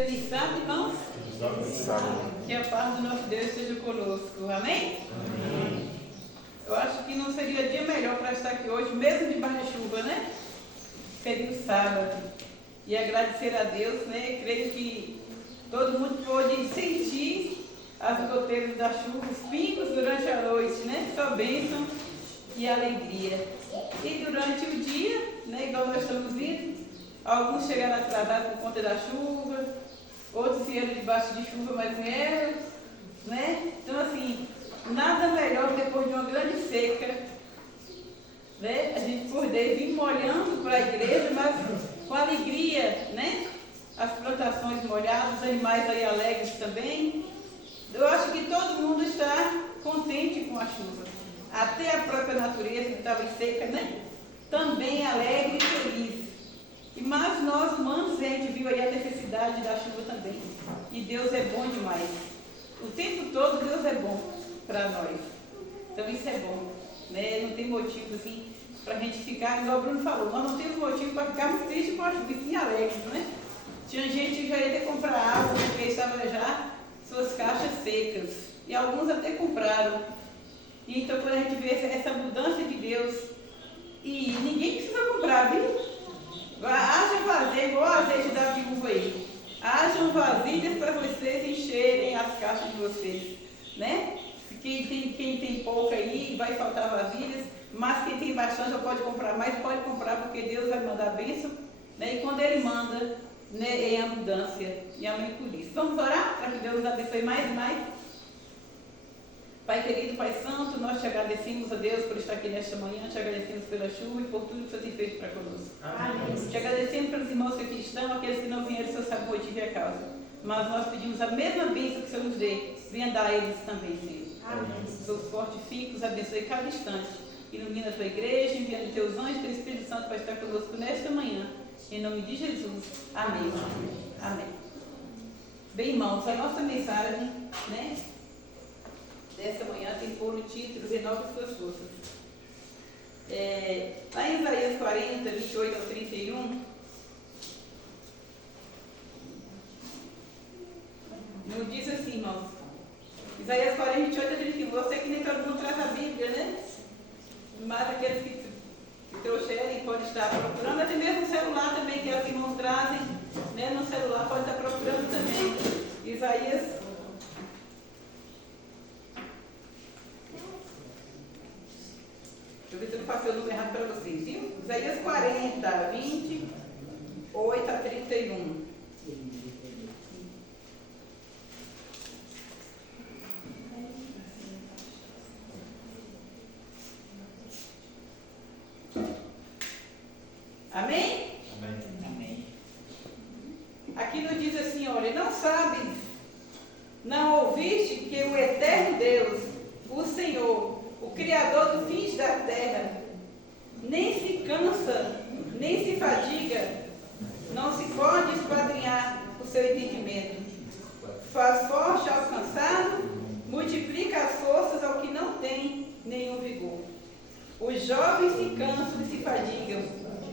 Feliz sábado, irmãos. Que a paz do nosso Deus esteja conosco. Amém? Amém. Eu acho que não seria dia melhor para estar aqui hoje, mesmo debaixo de chuva, né? Seria o sábado. E agradecer a Deus, né? Creio que todo mundo pôde sentir as goteiras da chuva, os pingos durante a noite, né? Só bênção e alegria. E durante o dia, né? Igual nós estamos vendo, alguns chegaram atrasados por conta da chuva, outros vieram debaixo de chuva, mas vieram, né? Então, assim, nada melhor depois de uma grande seca, né? A gente poder vir molhando para a igreja, mas com alegria, né? As plantações molhadas, os animais aí alegres também. Eu acho que todo mundo está contente com a chuva. Até a própria natureza que estava seca, né? Também alegre e feliz. Mas nós humanos, a gente viu aí a necessidade da chuva também. E Deus é bom demais. O tempo todo Deus é bom para nós. Então isso é bom, né? Não tem motivo assim para a gente ficar, igual o Bruno falou, nós não temos motivo para ficarmos tristes com a chuva, e sim alegres, né? Tinha gente que já ia ter que comprar água, porque estava já suas caixas secas. E alguns até compraram. E então quando a gente vê essa mudança de Deus, e ninguém precisa comprar, viu? Haja vasilha, igual o azeite da viúva aí. Hajam vasilhas para vocês encherem as caixas de vocês, né? Quem tem pouco aí vai faltar vasilhas, mas quem tem bastante já pode comprar mais, pode comprar porque Deus vai mandar bênção, né? E quando Ele manda, né, é em abundância. E amém por isso. Vamos orar para que Deus nos abençoe mais e mais. Pai querido, Pai santo, nós te agradecemos a Deus por estar aqui nesta manhã, te agradecemos pela chuva e por tudo que você tem feito para conosco. Amém. Te agradecemos pelos irmãos que aqui estão, aqueles que não vieram, o Senhor sabe o motivo e a causa. Mas nós pedimos a mesma bênção que o Senhor nos dê, venha dar a eles também, Senhor. Amém. Os fortificos, abençoe cada instante. Ilumina a tua igreja, enviando teus anjos, teu Espírito Santo para estar conosco nesta manhã. Em nome de Jesus. Amém. Amém. Bem, irmãos, a nossa mensagem, né? Dessa manhã tem por o título Renova as suas forças. Lá em Isaías 40, 28 ao 31, nos diz assim, irmãos. Isaías 40, 28 a 31. Você que nem todo mundo traz a Bíblia, né? Mas aqueles que trouxerem podem estar procurando, até mesmo o celular também, que os irmãos trazem, né? No celular pode estar procurando também. Isaías. Deixa eu ver se eu passei o número errado para vocês, viu? Isaías 40, 28 a 31. Amém? Amém. Aqui nos diz assim, olha, não sabes, não ouviste que o eterno Deus, o Senhor, o Criador dos fins da terra, nem se cansa, nem se fadiga, não se pode esquadrinhar o seu entendimento. Faz forte ao cansado, multiplica as forças ao que não tem nenhum vigor. Os jovens se cansam e se fadigam,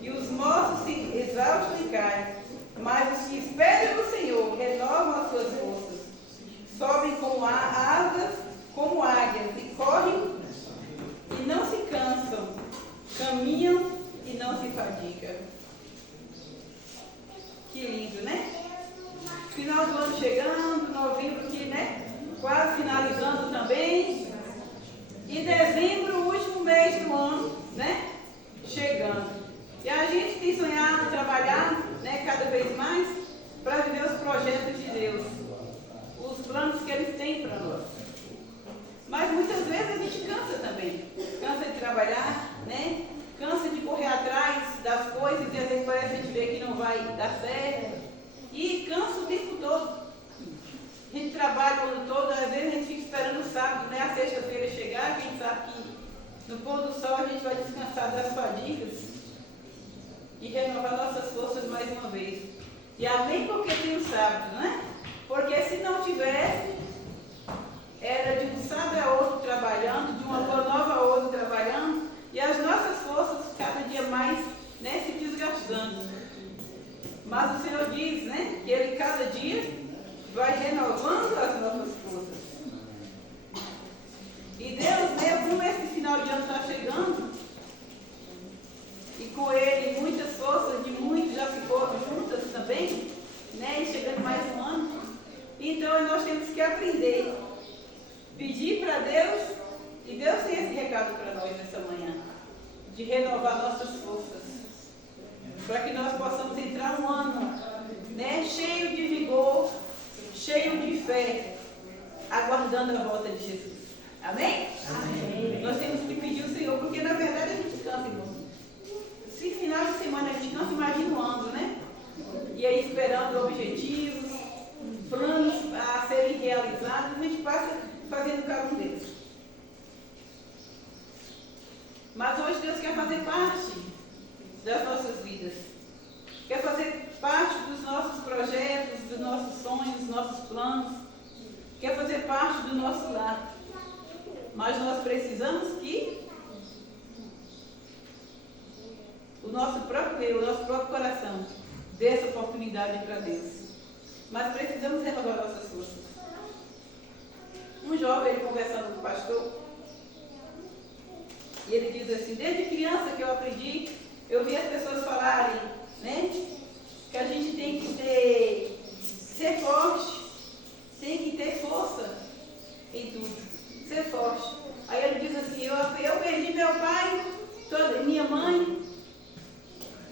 e os moços se exaustam e caem. Mas os que esperam no Senhor renovam as suas forças, sobem com asas como águias e correm e não se cansam, caminham e não se fadigam. Que lindo, né? Final do ano chegando, novembro aqui, né? Quase finalizando também. E dezembro, o último mês do ano, né? Chegando. E a gente tem sonhado trabalhar, né, cada vez mais para viver os projetos de Deus, os planos que Ele tem para nós. Mas muitas vezes a gente cansa também, cansa de trabalhar, né? Cansa de correr atrás das coisas e às vezes parece a gente vê que não vai dar certo. E cansa o tempo todo. A gente trabalha o ano todo, às vezes a gente fica esperando o sábado, né? A sexta-feira chegar, quem sabe que no pôr do sol a gente vai descansar das fadigas e renovar nossas forças mais uma vez. E amém porque tem o sábado, né? Porque se não tivesse, era de um sábado a outro trabalhando, de uma boa nova a outro trabalhando, e as nossas forças cada dia mais, né, se desgastando. Mas o Senhor diz, né, que Ele cada dia vai renovando as nossas forças. E Deus, né, como esse final de ano está chegando, e com Ele muitas forças de muitos já ficou juntas também, né, e chegando mais um ano, então nós temos que aprender, pedir para Deus, e Deus tem esse recado para nós nessa manhã, de renovar nossas forças, para que nós possamos entrar um ano, né, cheio de vigor, cheio de fé, aguardando a volta de Jesus. Amém? Amém. Nós temos que pedir ao Senhor, porque na verdade a gente cansa, irmão. Se final de semana a gente não se imagina o ano, né? E aí esperando objetivos, planos a serem realizados, a gente passa fazendo cada um deles. Mas hoje Deus quer fazer parte das nossas vidas. Quer fazer parte dos nossos projetos, dos nossos sonhos, dos nossos planos. Quer fazer parte do nosso lar. Mas nós precisamos que o nosso próprio eu, o nosso próprio coração dê essa oportunidade para Deus. Mas precisamos renovar nossas forças. Um jovem, ele conversando com o pastor, e ele diz assim: desde criança que eu aprendi, eu vi as pessoas falarem, né, que a gente tem que ser forte, tem que ter força em tudo, ser forte. Aí ele diz assim: eu perdi meu pai, minha mãe,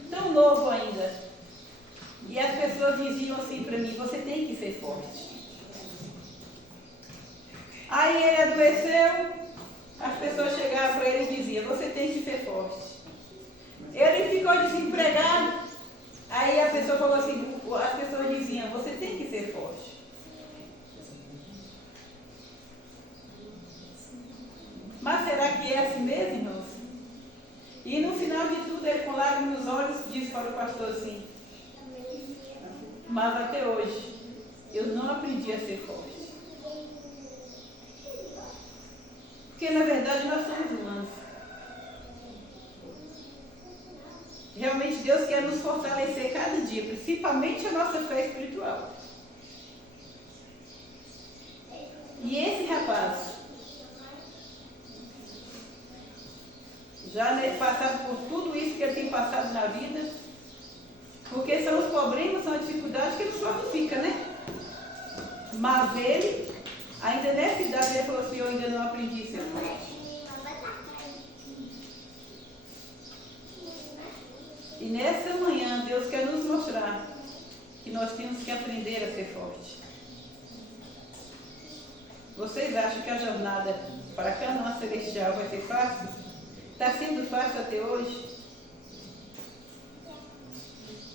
tão novo ainda. E as pessoas diziam assim para mim: você tem que ser forte. Aí ele adoeceu, as pessoas chegavam para ele e diziam: você tem que ser forte. Ele ficou desempregado, aí a pessoa falou assim, as pessoas diziam: você tem que ser forte. Mas será que é assim mesmo, irmãos? E no final de tudo, ele com lágrimas nos olhos disse para o pastor assim: mas até hoje eu não aprendi a ser forte. Porque na verdade nós somos humanos. Realmente Deus quer nos fortalecer cada dia, principalmente a nossa fé espiritual. E esse rapaz, já passado por tudo isso que ele tem passado na vida, porque são os problemas, são as dificuldades que ele fortifica, né? Mas ele, ainda nessa idade, ele falou assim: eu ainda não aprendi a ser forte. E nessa manhã, Deus quer nos mostrar que nós temos que aprender a ser forte. Vocês acham que a jornada para Canaã Celestial vai ser fácil? Está sendo fácil até hoje?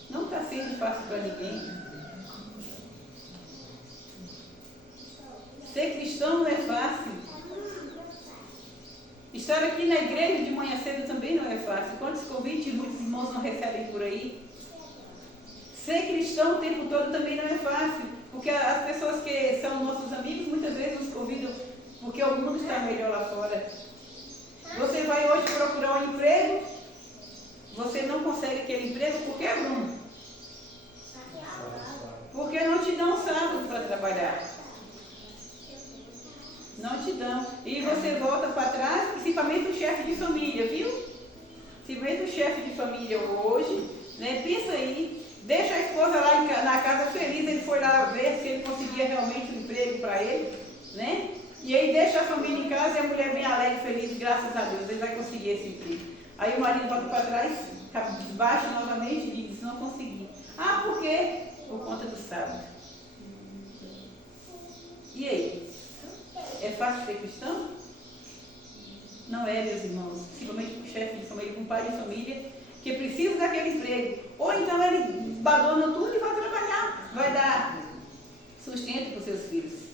Não está sendo fácil para ninguém. Ser cristão não é fácil. Estar aqui na igreja de manhã cedo também não é fácil. Quantos convites muitos irmãos não recebem por aí? Ser cristão o tempo todo também não é fácil. Porque as pessoas que são nossos amigos muitas vezes nos convidam porque o mundo está melhor lá fora. Você vai hoje procurar um emprego, você não consegue aquele emprego, por que, Bruno? Porque não te dão sábado para trabalhar. Não te dão. E você volta para trás, principalmente o chefe de família, viu? Se vê o chefe de família hoje, né, pensa aí, deixa a esposa lá na casa feliz, ele foi lá ver se ele conseguia realmente um emprego para ele, né? E aí deixa a família em casa e a mulher bem alegre, feliz, graças a Deus, ele vai conseguir esse emprego. Aí o marido volta para trás, baixa novamente e diz: não consegui. Ah, por quê? Por conta do sábado. E aí? É fácil ser cristão? Não é, meus irmãos. Principalmente com o chefe de família, com o pai de família, que precisa daquele emprego. Ou então ele abandona tudo e vai trabalhar. Vai dar sustento para os seus filhos.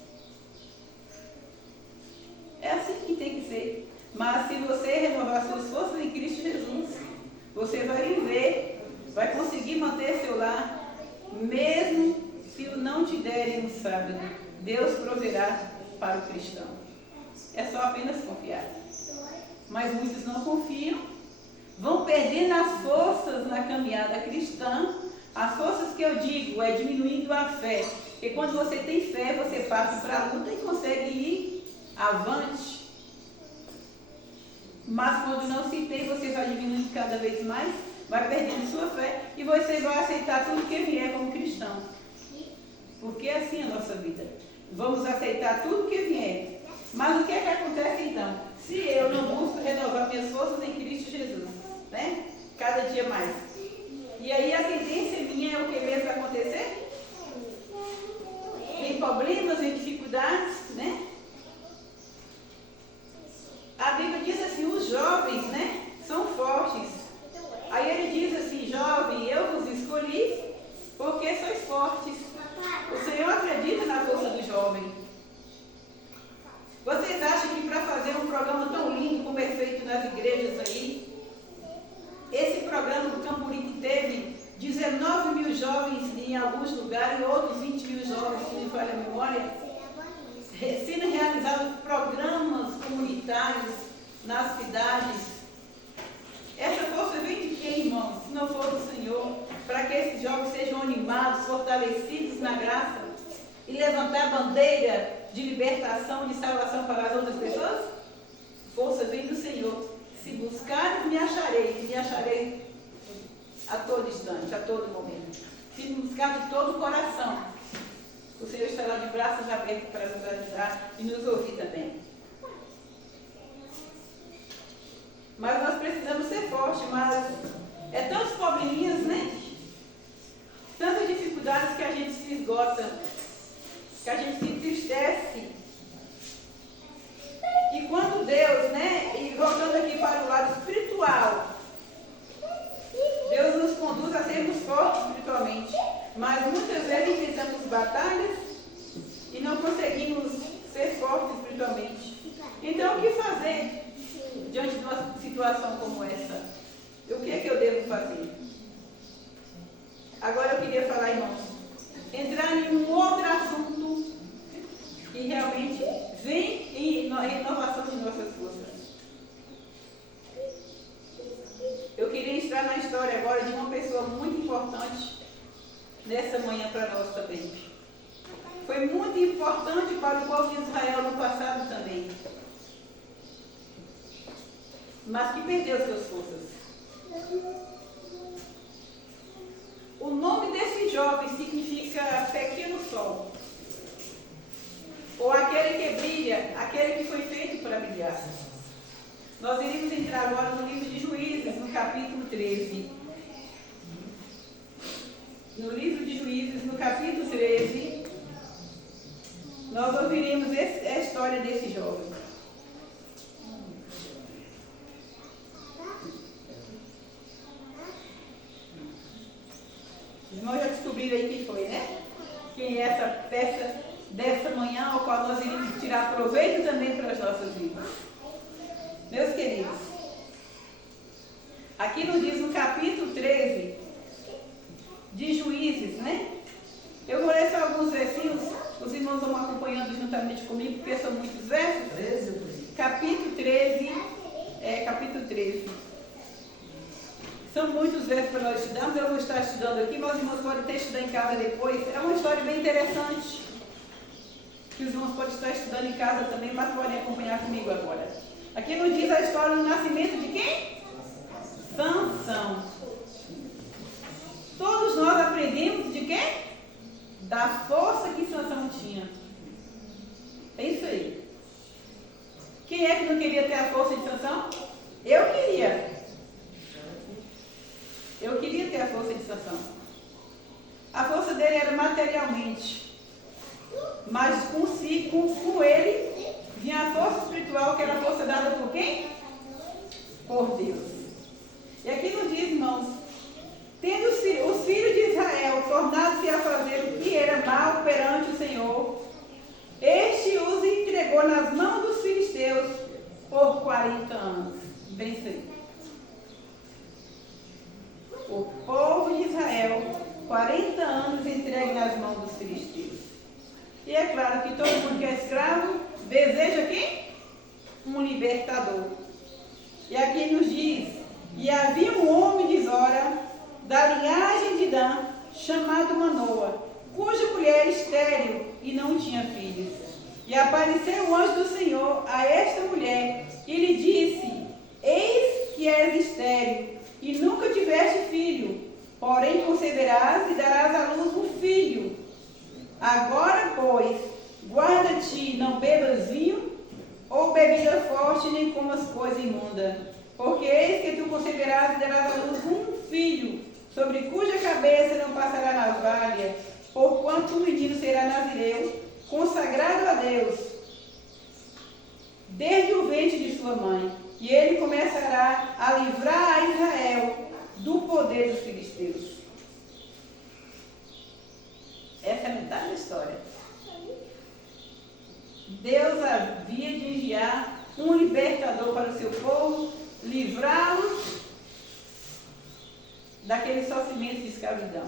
É assim que tem que ser. Mas se você renovar suas forças em Cristo Jesus, você vai viver, vai conseguir manter seu lar, mesmo se não te derem um sábado. Deus proverá para o cristão. É só apenas confiar. Mas muitos não confiam, vão perdendo as forças na caminhada cristã, As forças que eu digo é diminuindo a fé. Porque quando você tem fé, você passa para a luta e consegue ir avante. Mas quando não se tem, você vai diminuindo cada vez mais, vai perdendo sua fé e você vai aceitar tudo que vier como cristão. Porque é assim a nossa vida. Vamos aceitar tudo que vier. Mas o que é que acontece então? Se eu não busco renovar minhas forças em Cristo Jesus, né? Cada dia mais. E aí a tendência minha é o que mesmo acontecer? Em problemas, em dificuldades, né? A Bíblia diz assim, os jovens, né, são fortes. Aí ele diz assim, jovem, eu vos escolhi porque sois fortes. O Senhor acredita na força do jovem. Vocês acham que para fazer um programa tão lindo como é feito nas igrejas aí, esse programa do Campuri que teve 19 mil jovens em alguns lugares e outros 20 mil jovens, se me falha a memória, sendo realizados programas comunitários nas cidades. Essa força vem de quem, irmãos? Se não for do Senhor, para que esses jovens sejam animados, fortalecidos na graça e levantar a bandeira de libertação, de salvação para as outras pessoas? Força vem do Senhor. Se buscares, me acharei a todo instante, a todo momento. Se me buscar de todo o coração, o Senhor estará de braços abertos para nos ajudar e nos ouvir também. Mas nós precisamos ser fortes, mas é tantos probleminhas, né? Tantas dificuldades que a gente se esgota, que a gente se entristece. E quando Deus, né? E voltando aqui para o lado espiritual, Deus nos conduz a sermos fortes espiritualmente. Mas muitas vezes enfrentamos batalhas e não conseguimos ser fortes espiritualmente. Então, o que fazer diante de uma situação como essa? O que é que eu devo fazer? Agora eu queria falar, irmãos, entrar em um outro assunto que realmente vem em renovação de nossas forças. Eu queria entrar na história agora de uma pessoa muito importante nessa manhã para nós também. Foi muito importante para o povo de Israel no passado também, mas que perdeu suas forças. O nome desse jovem significa pequeno sol, ou aquele que brilha, aquele que foi feito para brilhar. Nós iremos entrar agora no livro de Juízes, no capítulo 13. No livro de Juízes, no capítulo 13, nós ouviremos a história desse jovem. Os irmãos já descobriram aí quem foi, né? Quem é essa peça dessa manhã, ao qual nós iremos tirar proveito também para as nossas vidas. Meus queridos, aqui nos diz no capítulo 13 de Juízes, né? Eu vou ler só alguns versinhos, os irmãos vão acompanhando juntamente comigo, porque são muitos versos. Capítulo 13, capítulo 13. São muitos versos para nós estudarmos, eu vou estar estudando aqui, mas os irmãos podem até estudar em casa depois. É uma história bem interessante, que os irmãos podem estar estudando em casa também, mas podem acompanhar comigo agora. Aqui nos diz a história do nascimento de quem? Sansão. Todos nós aprendemos de quem? Da força que Sansão tinha. É isso aí. Quem é que não queria ter a força de Sansão? Eu queria. Eu queria ter a força de Sansão. A força dele era materialmente. Mas com ele vinha a força espiritual, que era a força dada por quem? Por Deus. E aqui nos diz, irmãos, tendo os filhos de Israel tornado-se a fazer o que era mal perante o Senhor, este os entregou nas mãos dos filisteus por 40 anos. Bem sei. O povo de Israel, 40 anos entregue nas mãos dos filisteus. E é claro que todo mundo que é escravo deseja quem? Um libertador. E aqui nos diz, e havia um homem de Zora, da linhagem de Dan, chamado Manoa, cuja mulher era estéril e não tinha filhos. E apareceu o anjo do Senhor a esta mulher e lhe disse: Eis que és estéril e nunca tiveste filho, porém conceberás e darás à luz um filho. Agora, pois, guarda-te, não bebas vinho ou bebida forte, nem comas coisa imunda. Porque eis que tu conceberás e darás à luz um filho, sobre cuja cabeça não passará navalha, porquanto o menino será nazireu, consagrado a Deus, desde o ventre de sua mãe. E ele começará a livrar a Israel do poder dos filisteus. Essa é a metade da história. Deus havia de enviar um libertador para o seu povo, livrá-los daquele sofrimento de escravidão.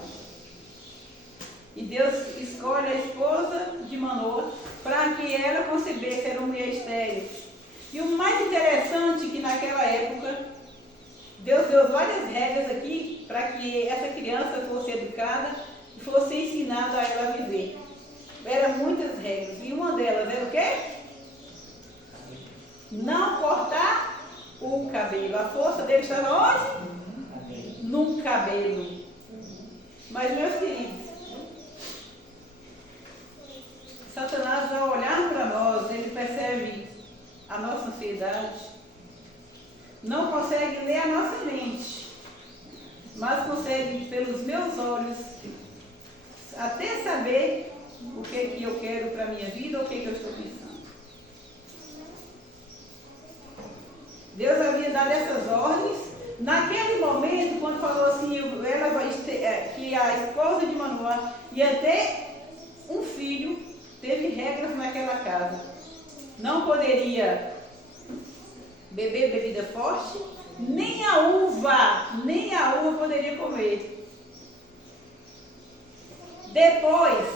E Deus escolhe a esposa de Manoa para que ela concebesse, era uma mulher estéril. E o mais interessante é que naquela época, Deus deu várias regras aqui para que essa criança fosse educada e fosse ensinada a ela a viver. Eram muitas regras. E uma delas era o quê? Não cortar o cabelo. A força dele estava onde? No cabelo. Mas, meus queridos, Satanás, ao olhar para nós, ele percebe a nossa ansiedade, não consegue ler a nossa mente, mas consegue, pelos meus olhos, até saber o que eu quero para a minha vida, ou o que eu estou pensando. Deus havia dado essas ordens. Naquele momento, quando falou assim, que a esposa de Manoá ia ter um filho, teve regras naquela casa. Não poderia beber bebida forte, nem a uva poderia comer. Depois,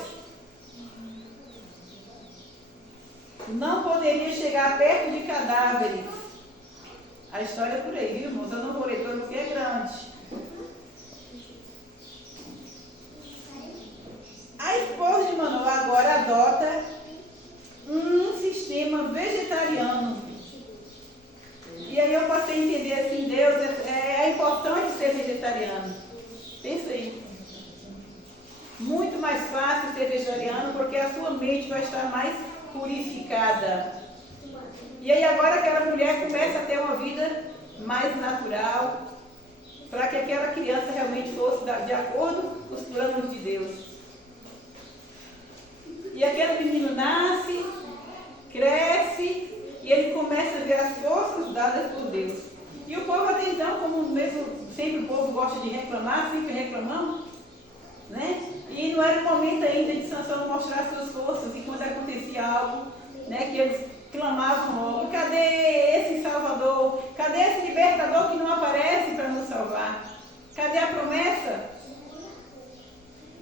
não poderia chegar perto de cadáveres. A história é por aí, viu, irmãos? Eu não vou ler todo porque é grande. A esposa de Manoá agora adota um sistema vegetariano. E aí eu passei a entender assim, Deus, é importante ser vegetariano. Pensa aí. Muito mais fácil ser vegetariano porque a sua mente vai estar mais purificada. E aí agora aquela mulher começa a ter uma vida mais natural, para que aquela criança realmente fosse de acordo com os planos de Deus. E aquele menino nasce, cresce, e ele começa a ver as forças dadas por Deus. E o povo até então, como mesmo sempre o povo gosta de reclamar, sempre reclamamos, né? E não era o momento ainda de Sansão mostrar suas forças, e quando acontecia algo, né, que eles clamavam: cadê esse Salvador? Cadê esse libertador que não aparece para nos salvar? Cadê a promessa?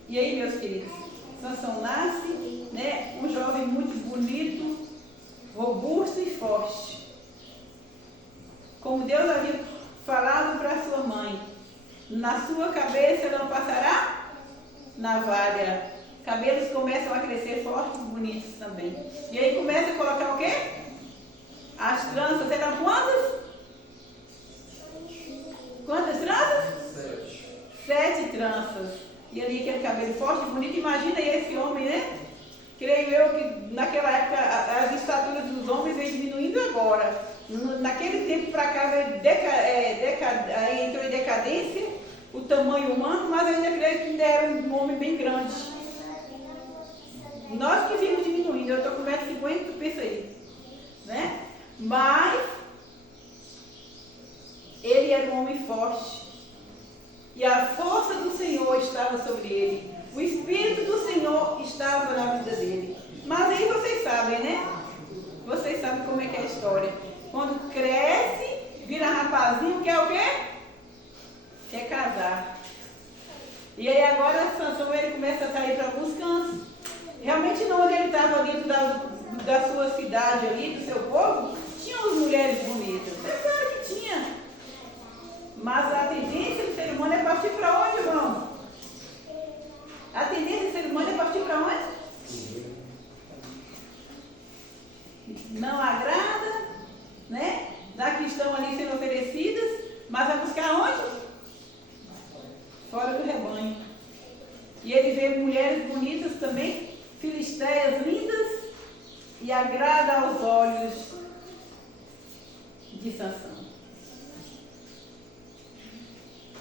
E aí, meus queridos, Sansão nasce, né, um jovem muito bonito, robusto e forte. Como Deus havia falado para sua mãe: na sua cabeça não passará navalha. Cabelos começam a crescer fortes e bonitos também. E aí começa a colocar o quê? As tranças. Eram quantas? Quantas tranças? 7 tranças. E ali aquele cabelo forte e bonito. Imagina aí esse homem, né? Creio eu que naquela época as estaturas dos homens vêm diminuindo agora. Naquele tempo para cá entrou em decadência o tamanho humano, mas eu ainda creio que ainda era um homem bem grande. Nós que vimos diminuindo, eu estou com 1,50 m, tu pensa aí, né? Mas ele era um homem forte e a força do Senhor estava sobre ele. O Espírito do Senhor estava na vida dele. Mas aí vocês sabem, né? Vocês sabem como é que é a história. Quando cresce, vira rapazinho, quer o quê? Quer casar. E aí agora Sansão, ele começa a sair para alguns cantos. Realmente não, onde ele estava dentro da sua cidade ali, do seu povo, tinha umas mulheres bonitas. É claro que tinha. Mas a tendência do ser humano é partir para onde, irmão? A tendência do ser humano é partir para onde? Não agrada, né? Da que estão ali sendo oferecidas, mas vai buscar onde? Fora do rebanho. E ele vê mulheres bonitas também, filisteias lindas, e agrada aos olhos de Sansão.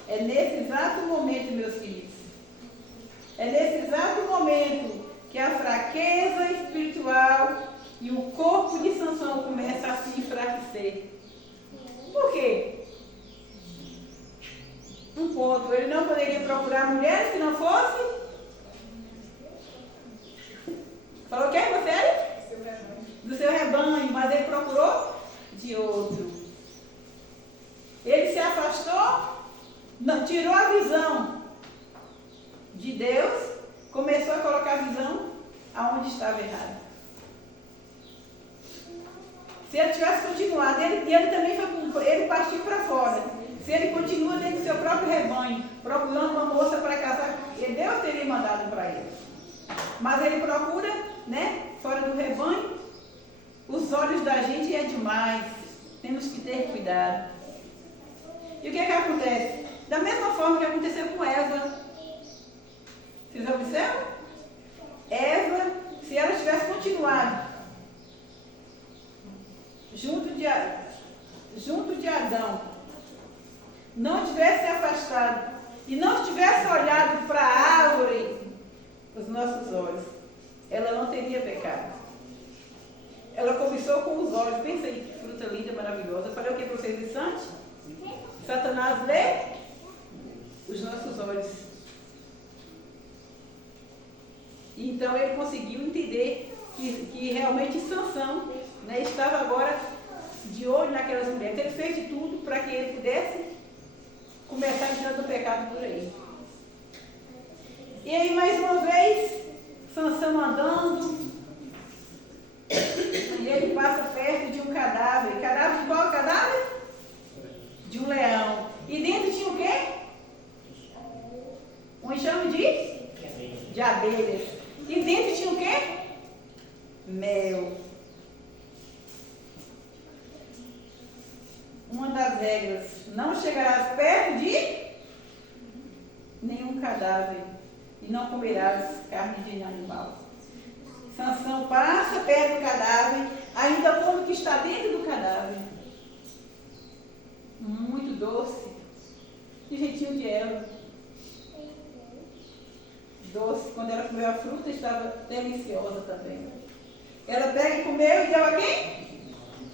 É nesse exato momento, meus queridos, é nesse exato momento que a fraqueza espiritual e o corpo de Sansão começa a se enfraquecer. Por quê? Um ponto, ele não poderia procurar mulheres que não fossem. Falou o que, você? Do seu rebanho, mas ele procurou de outro. Ele se afastou, não, tirou a visão de Deus, começou a colocar a visão aonde estava errado. Se ele tivesse continuado, ele também ele partiu para fora. Se ele continua dentro do seu próprio rebanho, procurando uma moça para casar, Deus teria mandado para ele. Mas ele procura, né, fora do rebanho. Os olhos da gente é demais. Temos que ter cuidado. E o que é que acontece? Da mesma forma que aconteceu com Eva. Vocês observam? Eva, se ela tivesse continuado junto de Adão, não tivesse se afastado e não tivesse olhado para a árvore, os nossos olhos, ela não teria pecado. Ela começou com os olhos. Pensa aí, que fruta linda, maravilhosa. Eu falei o que para vocês isso antes? Satanás lê os nossos olhos. Então ele conseguiu entender que realmente Sansão, né, estava agora de olho naquelas mulheres. Ele fez de tudo para que ele pudesse começar a entrar no pecado por aí. E aí, mais uma vez, Sansão andando, e ele passa perto de um cadáver. Cadáver de qual cadáver? De um leão. E dentro tinha o quê? Um enxame de abelhas. E dentro tinha o quê? Mel. Uma das regras: não chegarás perto de nenhum cadáver e não comerás carne de animal. Sansão passa perto do cadáver, ainda como que está dentro do cadáver. Muito doce. Que jeitinho de Eva. Doce. Quando ela comeu a fruta, estava deliciosa também. Ela pega e comeu e deu a quem?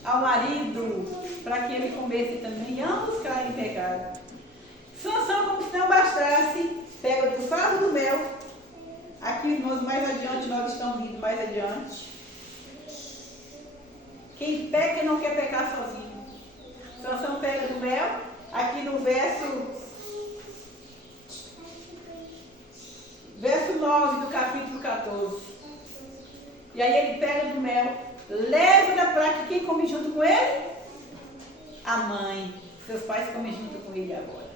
Ao marido, para que ele comesse também. Ambos caem em pecado. Sansão, como se não bastasse, pega do favo do mel. Aqui, irmãos, mais adiante, nós estamos indo mais adiante. Quem peca não quer pecar sozinho. Sansão pega do mel, aqui no verso 9 do capítulo 14. E aí ele pega do mel, leva para que quem come junto com ele? A mãe. Seus pais comem junto com ele agora.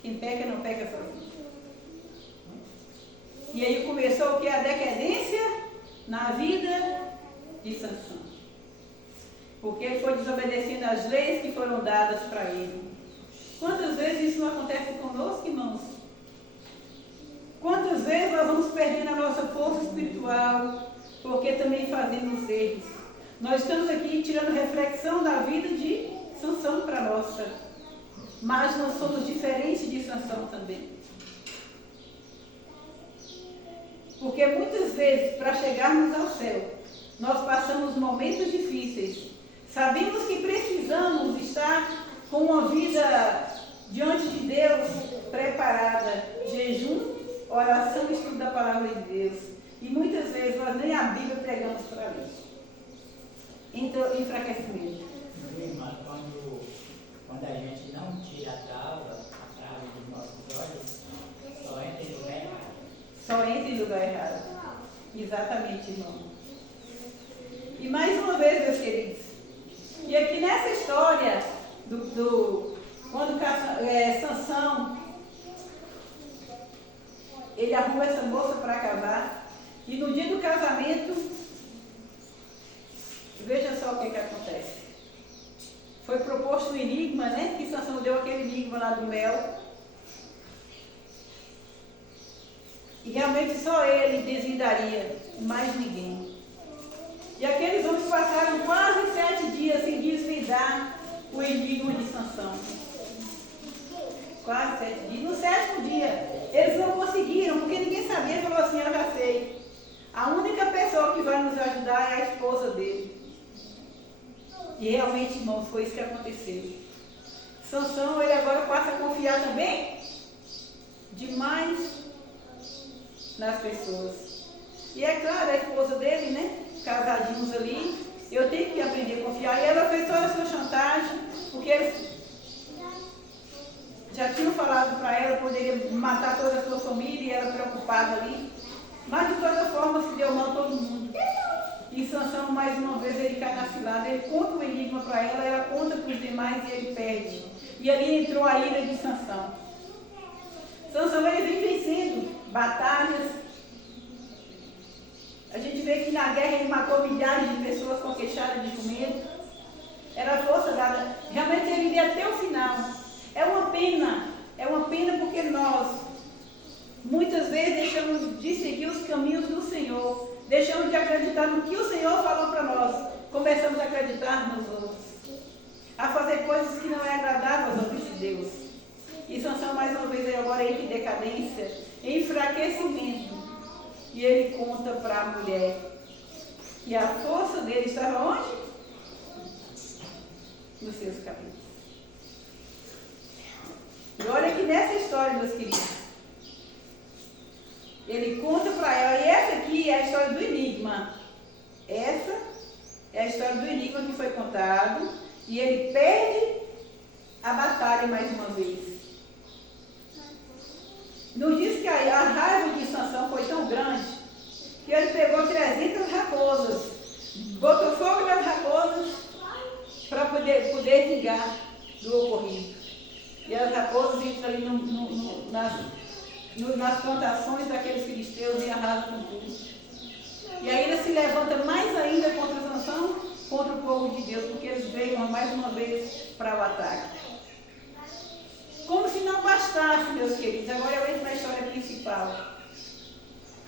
Quem peca não peca sozinho. E aí começou o que? A decadência na vida de Sansão. Porque ele foi desobedecendo as leis que foram dadas para ele. Quantas vezes isso não acontece conosco, irmãos? Quantas vezes nós vamos perdendo a nossa força espiritual porque também fazemos erros? Nós estamos aqui tirando reflexão da vida de Sansão para a nossa. Mas nós somos diferentes de Sansão também. Porque muitas vezes, para chegarmos ao céu, nós passamos momentos difíceis. Sabemos que precisamos estar com uma vida diante de Deus preparada. Jejum, oração e estudo da palavra de Deus. E muitas vezes nós nem a Bíblia pregamos para ler. Então, enfraquecimento. Irmã, quando a gente não tira a trava dos nossos olhos, só entra em lugar errado. Só entra em lugar errado. Exatamente, irmão. E mais uma vez, meus queridos, e aqui nessa história quando Sansão ele arruma essa moça para casar. E no dia do casamento, veja só o que acontece. Foi proposto um enigma, né? Que Sansão deu aquele enigma lá do mel. E realmente só ele desvendaria, mais ninguém. E aqueles homens passaram quase 7 dias sem desvendar o enigma de Sansão. Quase 7 dias. No 7º dia, eles não conseguiram, porque ninguém sabia. Ele falou assim: eu já sei. A única pessoa que vai nos ajudar é a esposa dele. E realmente, irmãos, foi isso que aconteceu. Sansão, ele agora passa a confiar também demais nas pessoas. E é claro, a esposa dele, né? Casadinhos ali, eu tenho que aprender a confiar. E ela fez toda a sua chantagem, porque eles já tinham falado para ela, poderia matar toda a sua família, e ela preocupada ali. Mas de toda forma se deu mal todo mundo. E Sansão, mais uma vez, ele cai na cilada, ele conta o enigma para ela, ela conta para os demais e ele perde. E ali entrou a ira de Sansão. Sansão, ele vem vencendo batalhas. A gente vê que na guerra ele matou milhares de pessoas com queixada de jumento. Era a força dada. Realmente ele iria até o final. É uma pena porque nós muitas vezes deixamos de seguir os caminhos do Senhor. Deixamos de acreditar no que o Senhor falou para nós. Começamos a acreditar nos outros. A fazer coisas que não é agradável aos olhos de Deus. E Sansão, mais uma vez, agora entra em decadência, em enfraquecimento. E ele conta para a mulher que a força dele estava onde? Nos seus cabelos. E olha que nessa história, meus queridos, ele conta para ela, e essa aqui é a história do enigma. Essa é a história do enigma que foi contado, e ele perde a batalha mais uma vez. Nos diz que a raiva de Sansão foi tão grande que ele pegou 300 raposas, botou fogo nas raposas para poder vingar do ocorrido. E as raposas entram ali nas plantações daqueles filisteus e arrasam com tudo. E aí ele se levanta mais ainda contra Sansão, contra o povo de Deus, porque eles veio mais uma vez para o ataque. Como se não bastasse, meus queridos, agora eu entro na história principal.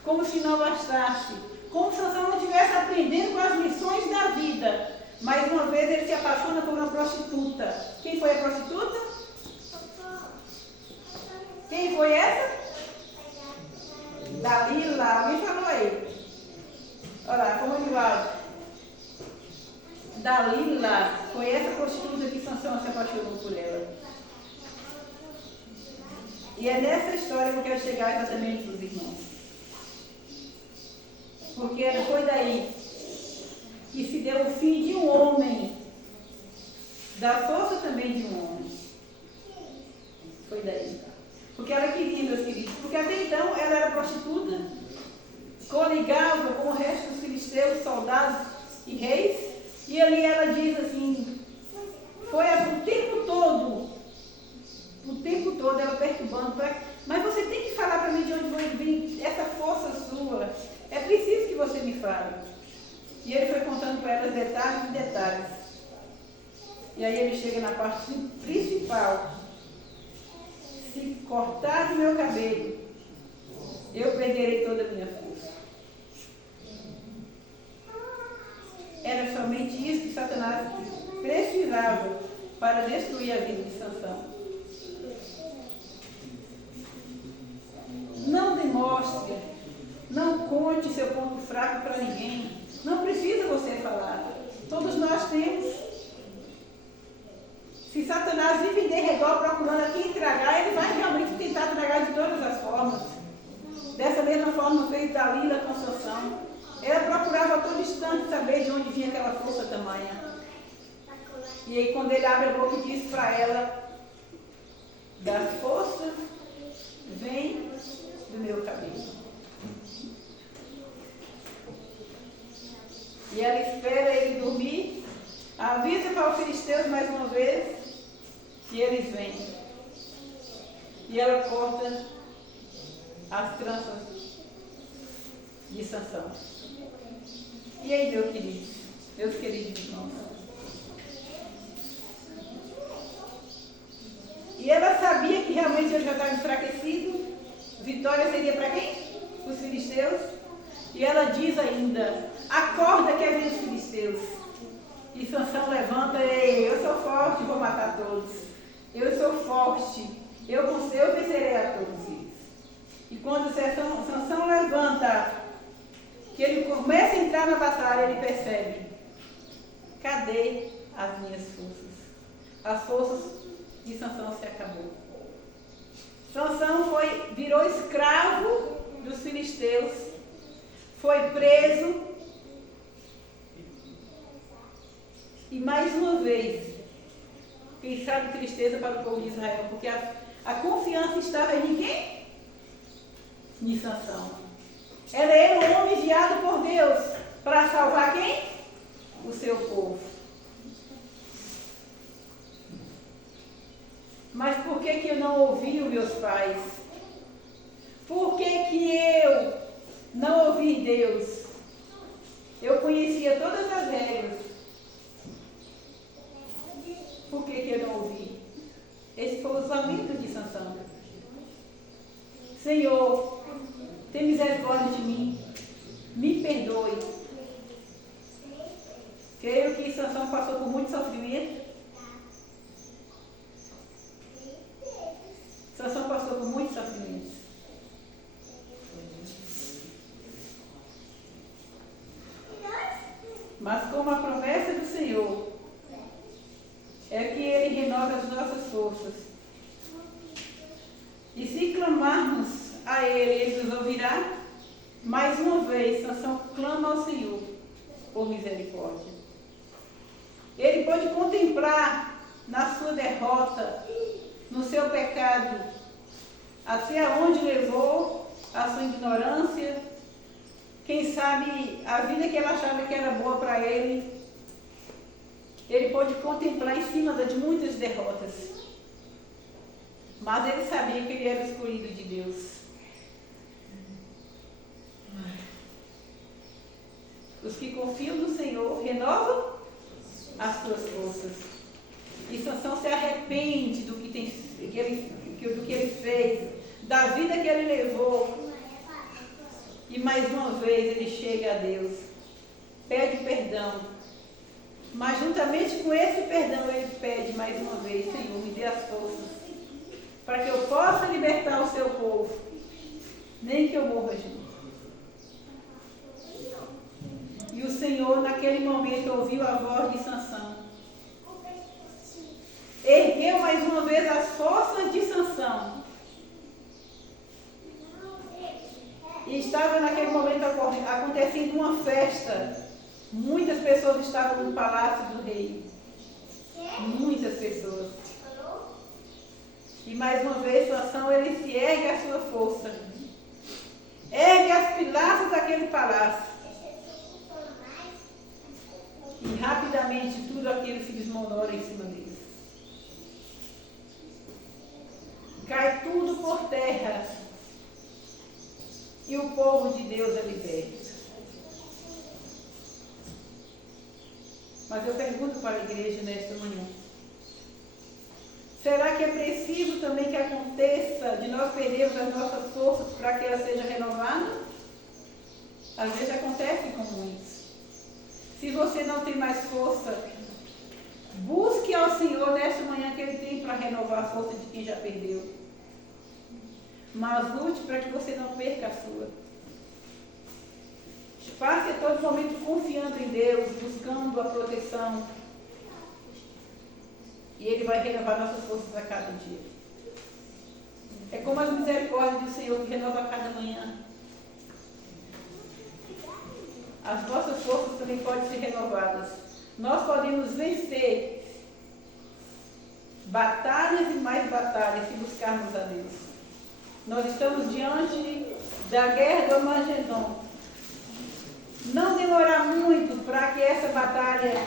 Como se não bastasse, como se Sansão não estivesse aprendendo com as lições da vida. Mais uma vez ele se apaixona por uma prostituta. Quem foi a prostituta? Quem foi essa? Dalila, alguém falou aí. Olha lá, como ele fala. Dalila, foi essa prostituta que Sansão se apaixonou por ela. E é nessa história que eu quero chegar exatamente para os irmãos. Porque foi daí que se deu o fim de um homem, da força também de um homem. Foi daí. Porque ela queria, meus queridos, porque até então ela era prostituta, coligava com o resto dos filisteus, soldados e reis, e ali ela diz assim, foi o tempo todo ela perturbando, mas você tem que falar para mim de onde vem essa força sua, é preciso que você me fale. E ele foi contando para ela detalhes e detalhes. E aí ele chega na parte principal. Se cortar o meu cabelo, eu perderei toda a minha força. Era somente isso que Satanás precisava para destruir a vida de Sansão. Não demonstre, não conte seu ponto fraco para ninguém. Não precisa você falar. Todos nós temos. Se Satanás vive de redor procurando a quem tragar, ele vai realmente tentar tragar de todas as formas. Dessa mesma forma fez Dalila com Sansão. Ela procurava a todo instante saber de onde vinha aquela força tamanha. E aí quando ele abre a boca e diz para ela, da força vem do meu cabelo. E ela espera ele dormir, avisa para os filisteus mais uma vez, e eles vêm. E ela corta as tranças de Sansão. E aí, meus queridos irmãos? E ela sabia que realmente ele já estava enfraquecido. Vitória seria para quem? Os filisteus. E ela diz ainda: acorda que é os filisteus. E Sansão levanta: ei, eu sou forte, vou matar todos. Eu sou forte, eu vencerei a todos eles. E quando Sansão levanta, que ele começa a entrar na batalha, ele percebe: cadê as minhas forças? As forças de Sansão se acabou. Sansão virou escravo dos filisteus, foi preso, e mais uma vez, quem sabe tristeza para o povo de Israel, porque a confiança estava em quem? Em Sansão. Era ele o homem enviado por Deus para salvar quem? O seu povo. Mas por que eu não ouvi os meus pais? Por que eu não ouvi Deus? Eu conhecia todas as regras. Por que eu não ouvi? Esse foi o lamento de Sansão. Senhor, tem misericórdia de mim. Me perdoe. Creio que Sansão passou por muito sofrimento. Sansão passou por muitos sofrimentos. Mas como a promessa do Senhor é que Ele renova as nossas forças. E se clamarmos a Ele nos ouvirá. Mais uma vez, Sansão clama ao Senhor por misericórdia. Ele pode contemplar na sua derrota, no seu pecado, até onde levou a sua ignorância. Quem sabe a vida que ele achava que era boa para ele, ele pôde contemplar em cima de muitas derrotas. Mas ele sabia que ele era escolhido de Deus. Os que confiam no Senhor renovam as suas forças. E Sansão se arrepende do que ele fez, da vida que ele levou. E mais uma vez ele chega a Deus, pede perdão. Mas juntamente com esse perdão ele pede mais uma vez: Senhor, me dê as forças para que eu possa libertar o seu povo, nem que eu morra junto. E o Senhor naquele momento ouviu a voz de Sansão. Ergueu mais uma vez as forças de Sansão. E estava naquele momento acontecendo uma festa. Muitas pessoas estavam no palácio do rei. Muitas pessoas. E mais uma vez Sansão, ele se ergue a sua força. Ergue as pilastras daquele palácio. E rapidamente tudo aquilo se desmorona em cima dele. Cai tudo por terra. E o povo de Deus é liberto. Mas eu pergunto para a igreja nesta manhã: será que é preciso também que aconteça de nós perdermos as nossas forças para que ela seja renovada? Às vezes acontece como isso. Se você não tem mais força, busque ao Senhor nesta manhã que Ele tem para renovar a força de quem já perdeu. Mas lute para que você não perca a sua. Passe a todo momento confiando em Deus, buscando a proteção. E Ele vai renovar nossas forças a cada dia. É como as misericórdias do Senhor que renova a cada manhã. As nossas forças também podem ser renovadas. Nós podemos vencer batalhas e mais batalhas se buscarmos a Deus. Nós estamos diante da guerra do Armagedon. Não demorar muito para que essa batalha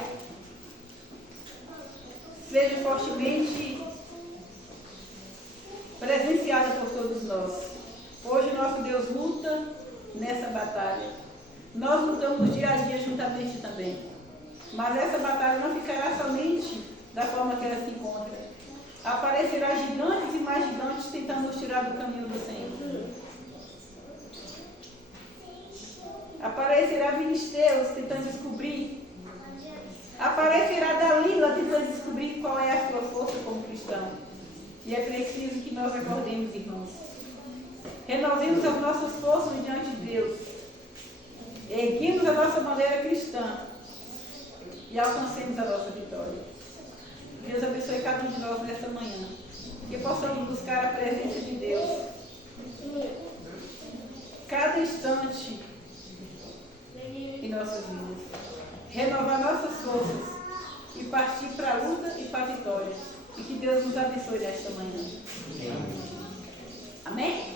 seja fortemente presenciada por todos nós. Hoje nosso Deus luta nessa batalha. Nós lutamos dia a dia juntamente também. Mas essa batalha não ficará somente da forma que ela se encontra. Aparecerá gigantes e mais gigantes tentando nos tirar do caminho do Senhor. Aparecerá filisteus tentando descobrir. Aparecerá Dalila tentando descobrir qual é a sua força como cristão. E é preciso que nós acordemos, irmãos. Renovemos as nossas forças diante de Deus. Erguemos a nossa bandeira cristã. E alcancemos a nossa vitória. Deus abençoe cada um de nós nesta manhã. Que possamos buscar a presença de Deus. Cada instante em nossas vidas. Renovar nossas forças. E partir para a luta e para a vitória. E que Deus nos abençoe nesta manhã. Amém?